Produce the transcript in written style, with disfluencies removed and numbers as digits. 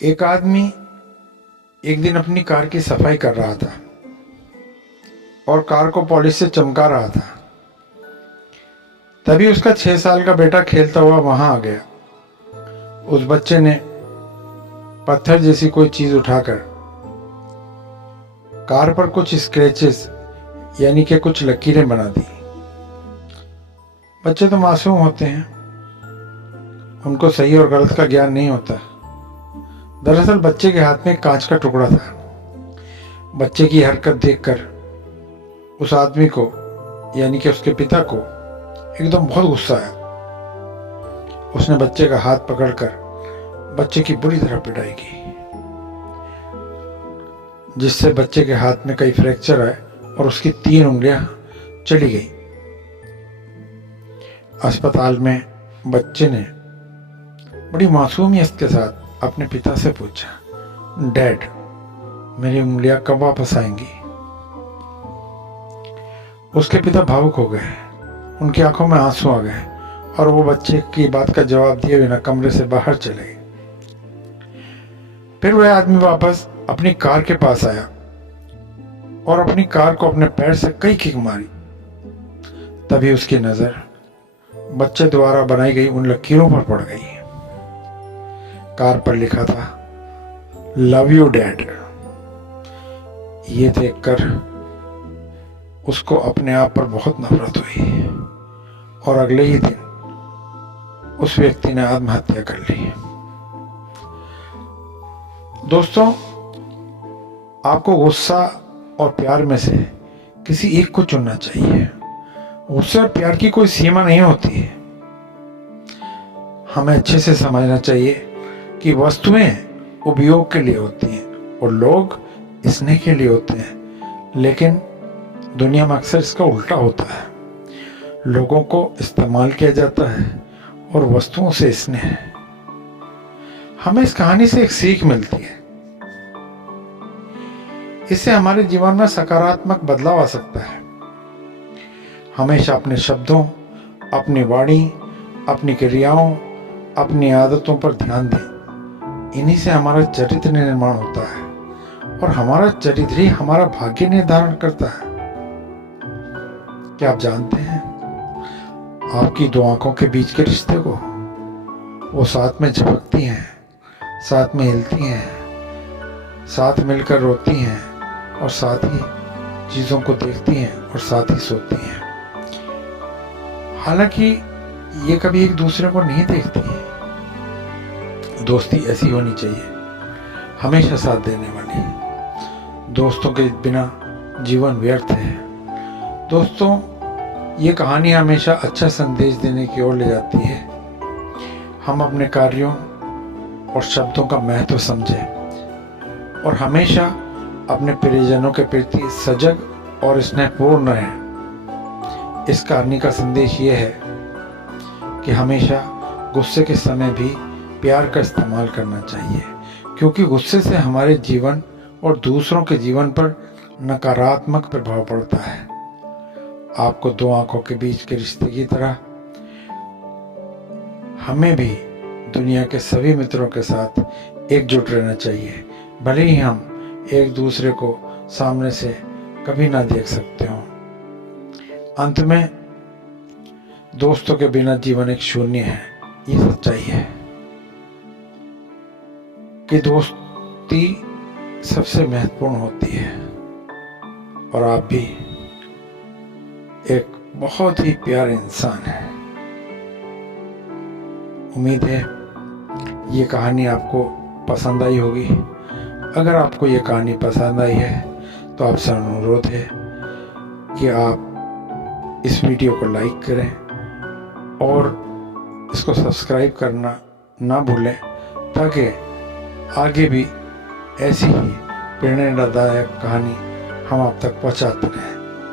एक आदमी एक दिन अपनी कार की सफाई कर रहा था और कार को पॉलिश से चमका रहा था। तभी उसका 6 साल का बेटा खेलता हुआ वहां आ गया। उस बच्चे ने पत्थर जैसी कोई चीज उठाकर कार पर कुछ स्क्रैचेस यानी कि कुछ लकीरें बना दी। बच्चे तो मासूम होते हैं, उनको सही और गलत का ज्ञान नहीं होता। दरअसल बच्चे के हाथ में एक कांच का टुकड़ा था। बच्चे की हरकत देखकर उस आदमी को यानी कि उसके पिता को एकदम बहुत गुस्सा आया। उसने बच्चे का हाथ पकड़कर बच्चे की बुरी तरह पिटाई की, जिससे बच्चे के हाथ में कई फ्रैक्चर आए और उसकी 3 उंगलियां चली गई। अस्पताल में बच्चे ने बड़ी मासूमियत के साथ अपने पिता से पूछा, डैड, मेरी उंगलियां कब वापस आएंगी? उसके पिता भावुक हो गए, उनकी आंखों में आंसू आ गए और वो बच्चे की बात का जवाब दिए बिना कमरे से बाहर चले गए। फिर वह आदमी वापस अपनी कार के पास आया और अपनी कार को अपने पैर से कई किक मारी। तभी उसकी नजर बच्चे द्वारा बनाई गई उन लकीरों पर पड़ गई। कार पर लिखा था, लव यू डैड। ये देखकर उसको अपने आप पर बहुत नफरत हुई और अगले ही दिन उस व्यक्ति ने आत्महत्या कर ली। दोस्तों, आपको गुस्सा और प्यार में से किसी एक को चुनना चाहिए। गुस्से और प्यार की कोई सीमा नहीं होती है। हमें अच्छे से समझना चाहिए कि वस्तुएं उपयोग के लिए होती हैं और लोग स्नेह के लिए होते हैं, लेकिन दुनिया में अक्सर इसका उल्टा होता है। लोगों को इस्तेमाल किया जाता है और वस्तुओं से स्नेह। हमें इस कहानी से एक सीख मिलती है। इससे हमारे जीवन में सकारात्मक बदलाव आ सकता है। हमेशा अपने शब्दों, अपनी वाणी, अपनी क्रियाओं, अपनी आदतों पर ध्यान दें। इन्हीं से हमारा चरित्र निर्माण होता है और हमारा चरित्र ही हमारा भाग्य निर्धारण करता है। क्या आप जानते हैं आपकी 2 आंखों के बीच के रिश्ते को? वो साथ में झपकती हैं, साथ में हिलती हैं, साथ मिलकर रोती हैं और साथ ही चीजों को देखती हैं और साथ ही सोती हैं। हालांकि ये कभी एक दूसरे को नहीं देखती। दोस्ती ऐसी होनी चाहिए, हमेशा साथ देने वाली। दोस्तों के बिना जीवन व्यर्थ है। दोस्तों, ये कहानी हमेशा अच्छा संदेश देने की ओर ले जाती है। हम अपने कार्यों और शब्दों का महत्व समझें और हमेशा अपने प्रियजनों के प्रति सजग और स्नेहपूर्ण रहें। इस कहानी का संदेश ये है कि हमेशा गुस्से के समय भी प्यार का इस्तेमाल करना चाहिए, क्योंकि गुस्से से हमारे जीवन और दूसरों के जीवन पर नकारात्मक प्रभाव पड़ता है। आपको 2 आंखों के बीच के रिश्ते की तरह हमें भी दुनिया के सभी मित्रों के साथ एकजुट रहना चाहिए, भले ही हम एक दूसरे को सामने से कभी ना देख सकते हों। अंत में, दोस्तों के बिना जीवन एक शून्य है। ये सच्चाई है कि दोस्ती सबसे महत्वपूर्ण होती है और आप भी एक बहुत ही प्यारे इंसान हैं। उम्मीद है ये कहानी आपको पसंद आई होगी। अगर आपको ये कहानी पसंद आई है तो आपसे अनुरोध है कि आप इस वीडियो को लाइक करें और इसको सब्सक्राइब करना ना भूलें, ताकि आगे भी ऐसी ही प्रेरणादायक कहानी हम आप तक पहुंचाते रहें।